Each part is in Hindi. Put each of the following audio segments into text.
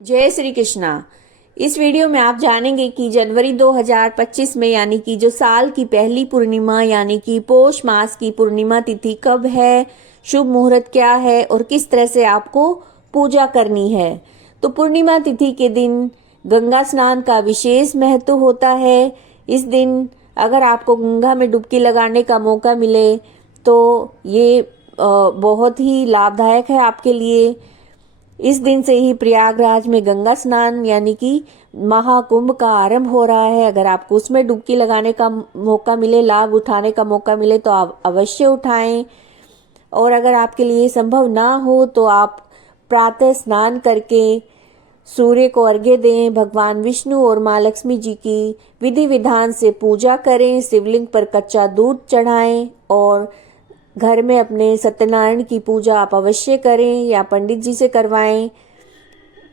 जय श्री कृष्णा। इस वीडियो में आप जानेंगे कि जनवरी 2025 में यानी कि जो साल की पहली पूर्णिमा यानी कि पौष मास की पूर्णिमा तिथि कब है, शुभ मुहूर्त क्या है और किस तरह से आपको पूजा करनी है। तो पूर्णिमा तिथि के दिन गंगा स्नान का विशेष महत्व होता है। इस दिन अगर आपको गंगा में डुबकी लगाने का मौका मिले तो ये बहुत ही लाभदायक है आपके लिए। इस दिन से ही प्रयागराज में गंगा स्नान यानी कि महाकुंभ का आरंभ हो रहा है। अगर आपको उसमें डुबकी लगाने का मौका मिले, लाभ उठाने का मौका मिले तो आप अवश्य उठाएं। और अगर आपके लिए संभव ना हो तो आप प्रातः स्नान करके सूर्य को अर्घ्य दें, भगवान विष्णु और माँ लक्ष्मी जी की विधि विधान से पूजा करें, शिवलिंग पर कच्चा दूध चढ़ाएं और घर में अपने सत्यनारायण की पूजा आप अवश्य करें या पंडित जी से करवाएं।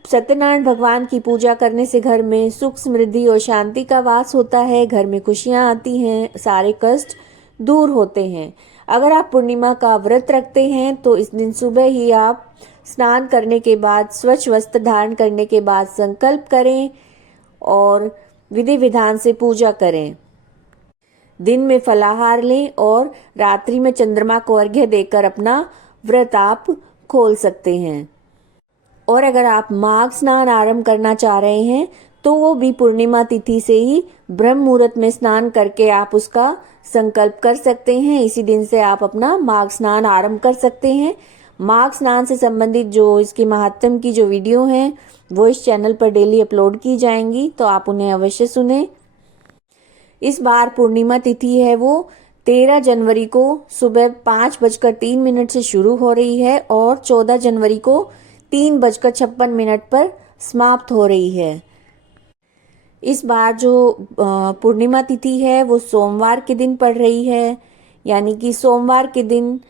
सत्यनारायण भगवान की पूजा करने से घर में सुख, समृद्धि और शांति का वास होता है, घर में खुशियां आती हैं, सारे कष्ट दूर होते हैं। अगर आप पूर्णिमा का व्रत रखते हैं तो इस दिन सुबह ही आप स्नान करने के बाद, स्वच्छ वस्त्र धारण करने के बाद संकल्प करें और विधि विधान से पूजा करें। दिन में फलाहार लें और रात्रि में चंद्रमा को अर्घ्य देकर अपना व्रत आप खोल सकते हैं। और अगर आप माघ स्नान आरंभ करना चाह रहे हैं तो वो भी पूर्णिमा तिथि से ही ब्रह्म मुहूर्त में स्नान करके आप उसका संकल्प कर सकते हैं। इसी दिन से आप अपना माघ स्नान आरंभ कर सकते हैं। माघ स्नान से संबंधित जो इसके महात्म की जो वीडियो हैं वो इस चैनल पर डेली अपलोड की जाएंगी, तो आप उन्हें अवश्य सुनें। इस बार पूर्णिमा तिथि है वो 13 जनवरी को सुबह 5:03 से शुरू हो रही है और 14 जनवरी को 3:56 पर समाप्त हो रही है। इस बार जो पूर्णिमा तिथि है वो सोमवार के दिन पड़ रही है, यानी कि सोमवार के दिन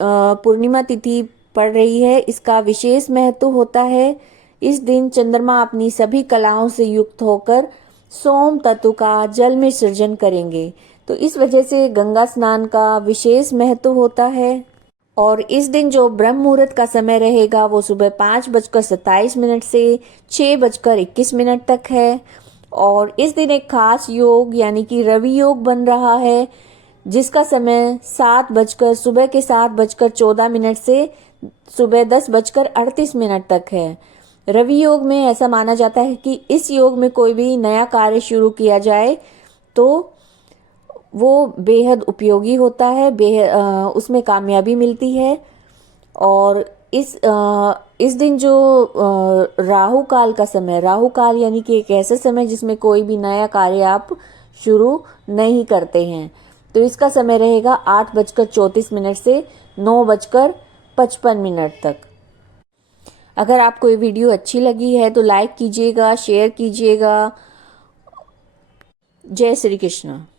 पूर्णिमा तिथि पड़ रही है। इसका विशेष महत्व होता है। इस दिन चंद्रमा अपनी सभी कलाओं से युक्त होकर सोम तत्व का जल में सृजन करेंगे, तो इस वजह से गंगा स्नान का विशेष महत्व होता है। और इस दिन जो ब्रह्म मुहूर्त का समय रहेगा वो सुबह 5:27 से 6:21 तक है। और इस दिन एक खास योग यानी कि रवि योग बन रहा है, जिसका समय सुबह के 7:14 से सुबह 10:38 तक है। रवि योग में ऐसा माना जाता है कि इस योग में कोई भी नया कार्य शुरू किया जाए तो वो बेहद उपयोगी होता है, उसमें कामयाबी मिलती है। और इस दिन जो राहु काल का समय, राहु काल यानी कि एक ऐसा समय जिसमें कोई भी नया कार्य आप शुरू नहीं करते हैं, तो इसका समय रहेगा 8:34 से 9:55 तक। अगर आपको ये वीडियो अच्छी लगी है तो लाइक कीजिएगा, शेयर कीजिएगा। जय श्री कृष्ण।